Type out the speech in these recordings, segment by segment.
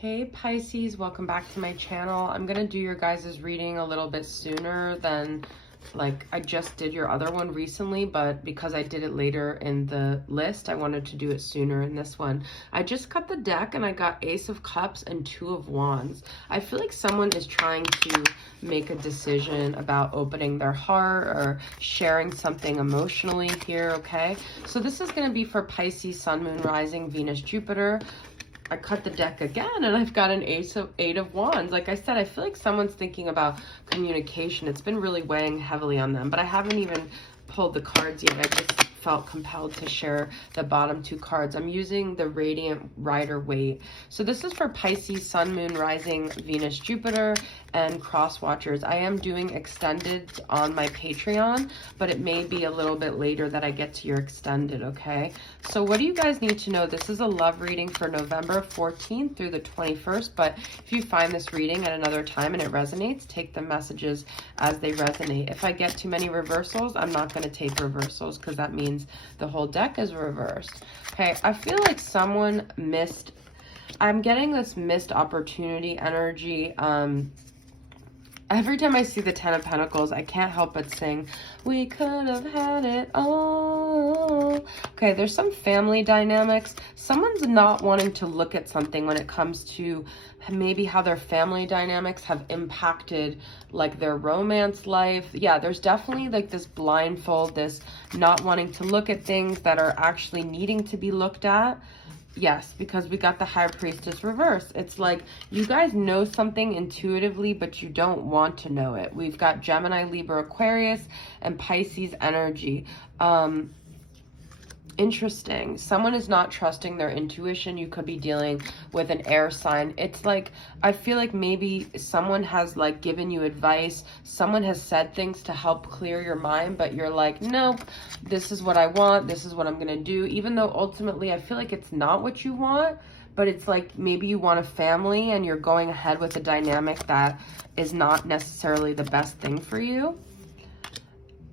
Hey Pisces, welcome back to my channel. I'm gonna do your guys' reading a little bit sooner than I just did your other one recently, but because I did it later in the list, I wanted to do it sooner in this one. I just cut the deck and I got Ace of Cups and Two of Wands. I feel like someone is trying to make a decision about opening their heart or sharing something emotionally here, okay? So this is gonna be for Pisces, Sun, Moon, Rising, Venus, Jupiter. I cut the deck again and I've got an Eight of Wands. Like I said, I feel like someone's thinking about communication. It's been really weighing heavily on them, but I haven't even pulled the cards yet. I just felt compelled to share the bottom two cards. I'm using the Radiant Rider Waite. So this is for Pisces, Sun, Moon, Rising, Venus, Jupiter, and Cross Watchers. I am doing extended on my Patreon, but it may be a little bit later that I get to your extended, okay? So what do you guys need to know? This is a love reading for November 14th through the 21st, but if you find this reading at another time and it resonates, take the messages as they resonate. If I get too many reversals, I'm not going to take reversals because that means the whole deck is reversed. Okay, I feel like someone missed, I'm getting this missed opportunity energy. Every time I see the Ten of Pentacles, I can't help but sing, we could have had it all. Okay, there's some family dynamics. Someone's not wanting to look at something when it comes to maybe how their family dynamics have impacted like their romance life. Yeah, there's definitely like this blindfold, this not wanting to look at things that are actually needing to be looked at. Yes, because we got the High Priestess reverse. It's like you guys know something intuitively, but you don't want to know it. We've got Gemini, Libra, Aquarius, and Pisces energy. Interesting. Someone is not trusting their intuition. You could be dealing with an air sign. It's like, I feel like maybe someone has like given you advice. Someone has said things to help clear your mind, but you're like, nope, this is what I want. This is what I'm going to do. Even though ultimately I feel like it's not what you want, but it's like maybe you want a family and you're going ahead with a dynamic that is not necessarily the best thing for you.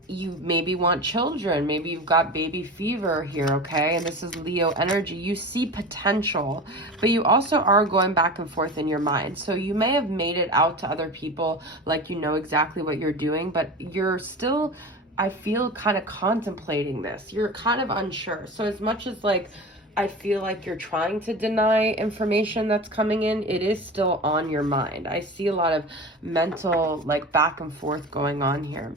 You maybe want children, maybe you've got baby fever here, okay? And this is Leo energy. You see potential, but you also are going back and forth in your mind. So you may have made it out to other people like you know exactly what you're doing, but you're still, I feel, kind of contemplating this. You're kind of unsure. So as much as like I feel like you're trying to deny information that's coming in, it is still on your mind. I see a lot of mental like back and forth going on here.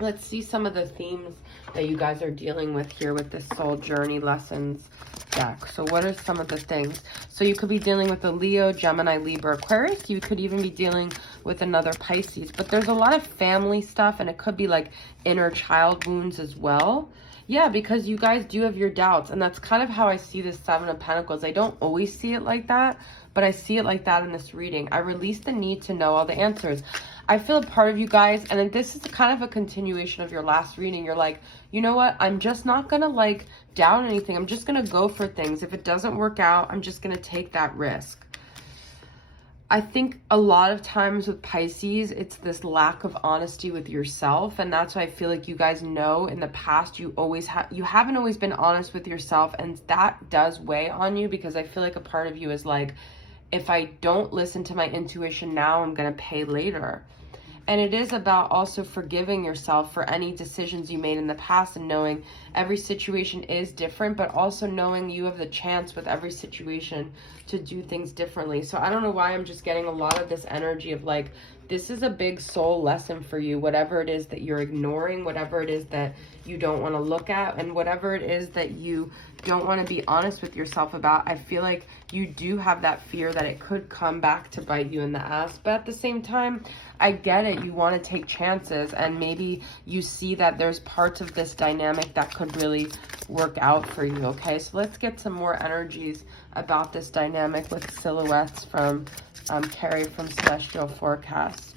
Let's see some of the themes that you guys are dealing with here with this soul journey lessons deck. So what are some of the things? So you could be dealing with a Leo, Gemini, Libra, Aquarius. You could even be dealing with another Pisces. But there's a lot of family stuff, and it could be like inner child wounds as well. Yeah, because you guys do have your doubts, and that's kind of how I see this Seven of Pentacles. I don't always see it like that, but I see it like that in this reading. I release the need to know all the answers. I feel a part of you guys, and this is kind of a continuation of your last reading. You're like, you know what? I'm just not going to like doubt anything. I'm just going to go for things. If it doesn't work out, I'm just going to take that risk. I think a lot of times with Pisces, it's this lack of honesty with yourself. And that's why I feel like you guys know in the past, you haven't always been honest with yourself. And that does weigh on you, because I feel like a part of you is like, if I don't listen to my intuition now, I'm going to pay later. And it is about also forgiving yourself for any decisions you made in the past, and knowing every situation is different, but also knowing you have the chance with every situation to do things differently. So I don't know why I'm just getting a lot of this energy of like, this is a big soul lesson for you, whatever it is that you're ignoring, whatever it is that you don't want to look at, and whatever it is that you don't want to be honest with yourself about. I feel like you do have that fear that it could come back to bite you in the ass, but at the same time, I get it. You want to take chances, and maybe you see that there's parts of this dynamic that could really work out for you, okay? So let's get some more energies about this dynamic with silhouettes from Carrie from Celestial Forecast.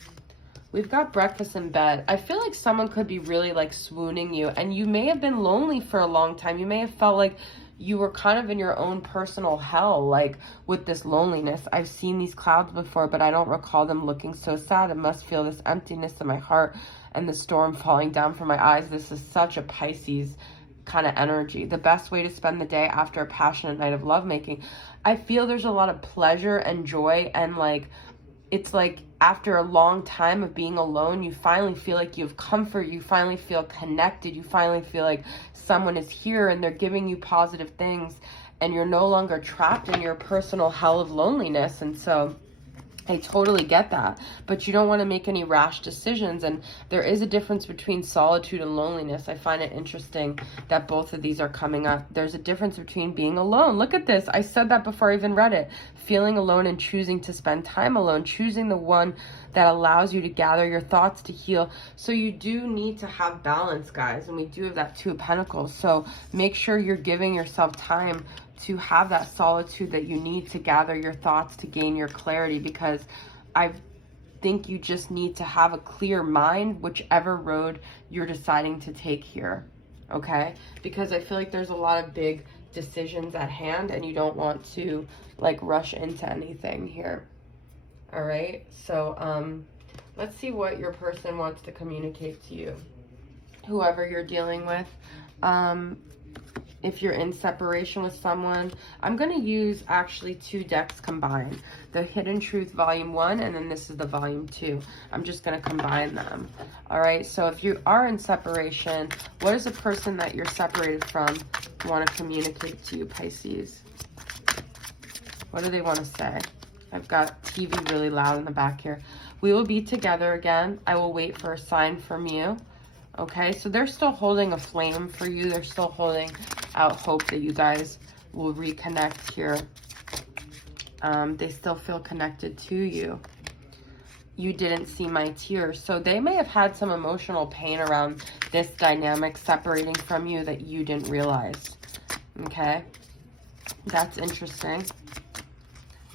We've got breakfast in bed. I feel like someone could be really like swooning you, and you may have been lonely for a long time. You may have felt like you were kind of in your own personal hell, like with this loneliness. I've seen these clouds before, but I don't recall them looking so sad. It must feel this emptiness in my heart and the storm falling down from my eyes. This is such a Pisces kind of energy. The best way to spend the day after a passionate night of lovemaking. I feel there's a lot of pleasure and joy, and like, it's like after a long time of being alone, you finally feel like you have comfort, you finally feel connected, you finally feel like someone is here and they're giving you positive things, and you're no longer trapped in your personal hell of loneliness. And so I totally get that, but you don't want to make any rash decisions. And there is a difference between solitude and loneliness. I find it interesting that both of these are coming up. There's a difference between being alone. Look at this. I said that before I even read it. Feeling alone and choosing to spend time alone, choosing the one that allows you to gather your thoughts, to heal. So you do need to have balance, guys. And we do have that Two of Pentacles. So make sure you're giving yourself time to have that solitude that you need to gather your thoughts, to gain your clarity, because I think you just need to have a clear mind, whichever road you're deciding to take here, okay? Because I feel like there's a lot of big decisions at hand, and you don't want to like rush into anything here. All right, so let's see what your person wants to communicate to you, whoever you're dealing with. If you're in separation with someone, I'm going to use actually 2 decks combined. The Hidden Truth Volume 1, and then this is the Volume 2. I'm just going to combine them. All right, so if you are in separation, what does a person that you're separated from want to communicate to you, Pisces? What do they want to say? I've got TV really loud in the back here. We will be together again. I will wait for a sign from you. Okay, so they're still holding a flame for you. They're still holding out hope that you guys will reconnect here. They still feel connected to you. You didn't see my tears. So they may have had some emotional pain around this dynamic separating from you that you didn't realize. Okay, that's interesting.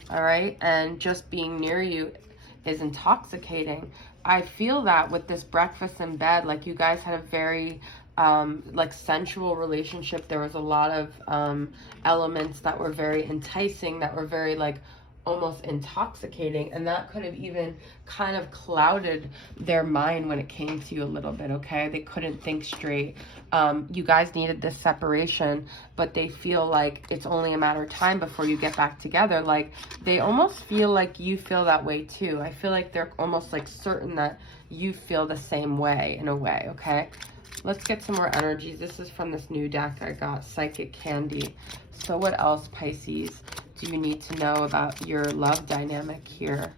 All right, and just being near you is intoxicating. I feel that with this breakfast in bed, like you guys had a very like sensual relationship. There was a lot of elements that were very enticing, that were very like almost intoxicating, and that could have even kind of clouded their mind when it came to you a little bit. Okay, they couldn't think straight. You guys needed this separation, but they feel like it's only a matter of time before you get back together. Like they almost feel like you feel that way too. I feel like they're almost like certain that you feel the same way in a way. Okay, let's get some more energies. This is from this new deck I got, Psychic Candy. So what else, Pisces, do you need to know about your love dynamic here?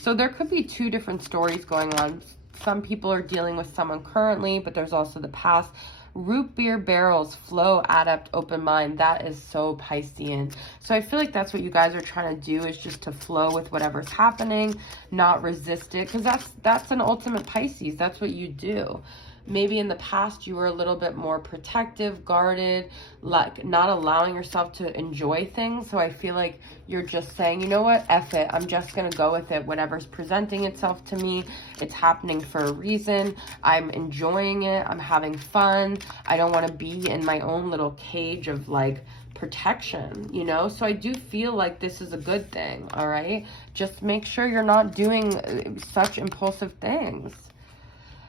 So there could be 2 different stories going on. Some people are dealing with someone currently, but there's also the past. Root beer barrels, flow, adept, open mind. That is so Piscean. So I feel like that's what you guys are trying to do, is just to flow with whatever's happening, not resist it, because that's an ultimate Pisces. That's what you do. Maybe in the past you were a little bit more protective, guarded, like not allowing yourself to enjoy things. So I feel like you're just saying, you know what, F it. I'm just going to go with it. Whatever's presenting itself to me, it's happening for a reason. I'm enjoying it. I'm having fun. I don't want to be in my own little cage of like protection, you know? So I do feel like this is a good thing, all right? Just make sure you're not doing such impulsive things.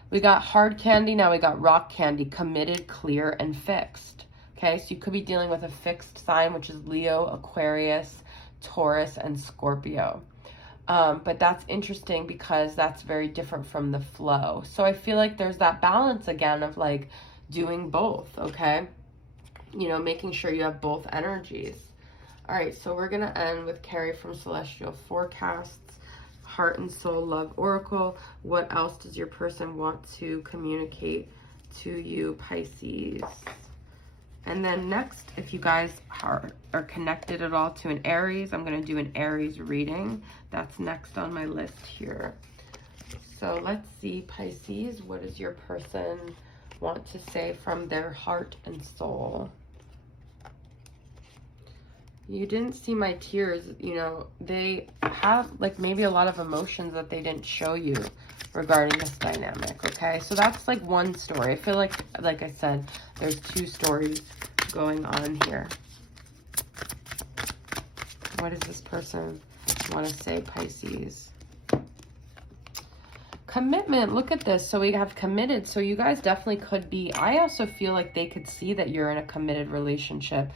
We got hard candy, now we got rock candy, committed, clear, and fixed. Okay, so you could be dealing with a fixed sign, which is Leo, Aquarius, Taurus, and Scorpio. But that's interesting because that's very different from the flow. So I feel like there's that balance again of like doing both, okay? You know, making sure you have both energies. All right, so we're going to end with Carrie from Celestial Forecasts. Heart and Soul Love Oracle. What else does your person want to communicate to you, Pisces? And then next, if you guys are connected at all to an Aries, I'm going to do an Aries reading. That's next on my list here. So let's see, Pisces, what does your person want to say from their heart and soul? You didn't see my tears. You know, they have like maybe a lot of emotions that they didn't show you regarding this dynamic, okay? So that's like one story. I feel like I said, there's 2 stories going on here. What does this person want to say, Pisces? Commitment, look at this. So we have committed. So you guys definitely could be, I also feel like they could see that you're in a committed relationship.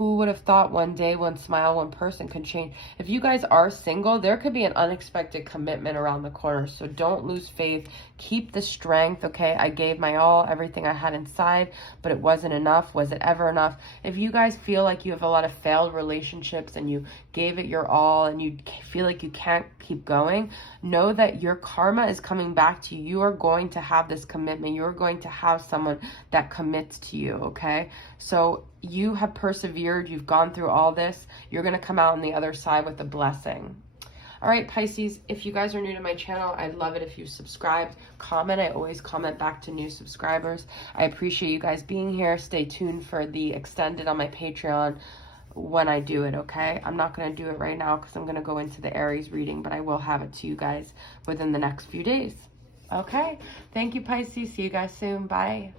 Who would have thought one day, one smile, one person could change? If you guys are single, there could be an unexpected commitment around the corner. So don't lose faith. Keep the strength, okay? I gave my all, everything I had inside, but it wasn't enough. Was it ever enough? If you guys feel like you have a lot of failed relationships and you gave it your all and you feel like you can't keep going, know that your karma is coming back to you. You are going to have this commitment. You're going to have someone that commits to you, okay? So you have persevered. You've gone through all this. You're going to come out on the other side with a blessing. All right, Pisces, if you guys are new to my channel, I'd love it if you subscribed, comment. I always comment back to new subscribers. I appreciate you guys being here. Stay tuned for the extended on my Patreon when I do it, okay? I'm not going to do it right now because I'm going to go into the Aries reading, but I will have it to you guys within the next few days. Okay, thank you, Pisces. See you guys soon. Bye.